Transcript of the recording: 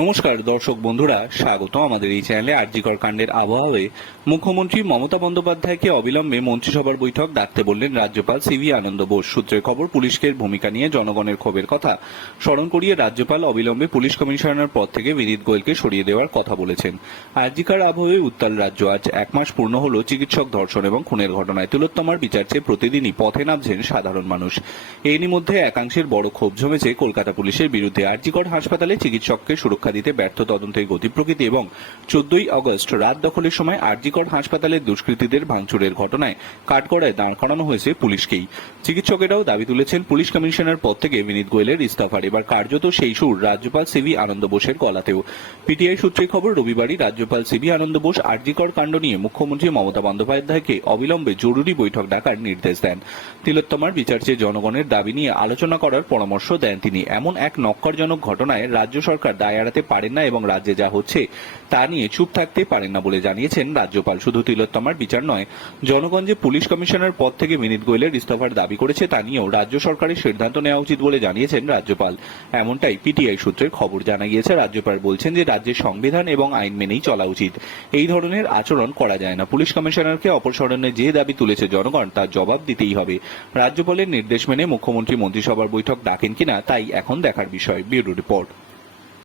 নমস্কার, দর্শক বন্ধুরা, স্বাগত আমাদের এই চ্যানেলে আরজিকর কাণ্ডের আবহাওয়ায়। মুখ্যমন্ত্রী মমতা বন্দ্যোপাধ্যায়কে অবিলম্বে মন্ত্রিসভার বৈঠক ডাকতে বললেন রাজ্যপাল সিভি আনন্দ বোস। সূত্রের খবর, পুলিশকে ভূমিকা নিয়ে জনগণের ক্ষোভের কথা স্মরণ করিয়ে রাজ্যপাল অবিলম্বে পুলিশ কমিশনার পদ থেকে বিনীত গোয়েলকে সরিয়ে দেওয়ার কথা বলেছেন। আরজিকার আবহাওয়ায় উত্তাল রাজ্য আজ এক মাস পূর্ণ হল চিকিৎসক ধর্ষণ এবং খুনের ঘটনায়। তিলোত্তমার বিচার চেয়ে প্রতিদিনই পথে নামছেন সাধারণ মানুষ। এরই মধ্যে একাংশের বড় ক্ষোভ জমেছে কলকাতা পুলিশের বিরুদ্ধে। আরজিকর হাসপাতালে চিকিৎসককে সুরক্ষা দিতে ব্যর্থ তদন্তের গতি প্রকৃতি এবং চোদ্দই আগস্ট রাত দখলের সময় আরজিকর হাসপাতালের দুষ্কৃতীদের ভাঙচুরের ঘটনায় কাঠগড়ায় দাঁড় করানো হয়েছে পুলিশকেই। চিকিৎসকেরাও দাবি তুলেছেন, পুলিশ কমিশনার পদ থেকে বিনীত গোয়েলের ইস্তফার এবার কার্যত সেই সুর রাজ্যপাল সিবি আনন্দ বোসের গলাতেও। পিটিআই সূত্রে খবর, রবিবারই রাজ্যপাল সিবি আনন্দ বোস আরজিকর কাণ্ড নিয়ে মুখ্যমন্ত্রী মমতা বন্দ্যোপাধ্যায়কে অবিলম্বে জরুরি বৈঠক ডাকার নির্দেশ দেন। তিলোত্তমার বিচার চেয়ে জনগণের দাবি নিয়ে আলোচনা করার পরামর্শ দেন তিনি। এমন এক নক্করজনক ঘটনায় রাজ্য সরকার দায় এড়াতে পারেন না এবং রাজ্যে যা হচ্ছে তা নিয়ে চুপ থাকতে পারেন না বলে জানিয়েছেন রাজ্যপাল। শুধু তিলোত্তমার বিচার নয়, জনগণ যে পুলিশ কমিশনার পদ থেকে বিনীত গোয়েলের ইস্তফার দাবি করেছে, তা নিয়েও রাজ্য সরকারের সিদ্ধান্ত নেওয়া উচিত বলে জানিয়েছেন রাজ্যপাল। এমনটাই পিটিআই সূত্রের খবর জানা গিয়েছে রাজ্যপাল বলছেন যে রাজ্যের সংবিধান এবং আইন মেনেই চলা উচিত। এই ধরনের আচরণ করা যায় না। পুলিশ কমিশনারকে অপসারণে যে দাবি তুলেছে জনগণ, তার জবাব দিতেই হবে। রাজ্যপালের নির্দেশ মেনে মুখ্যমন্ত্রী মন্ত্রিসভার বৈঠক ডাকেন কিনা, তাই এখন দেখার বিষয়। Bureau report.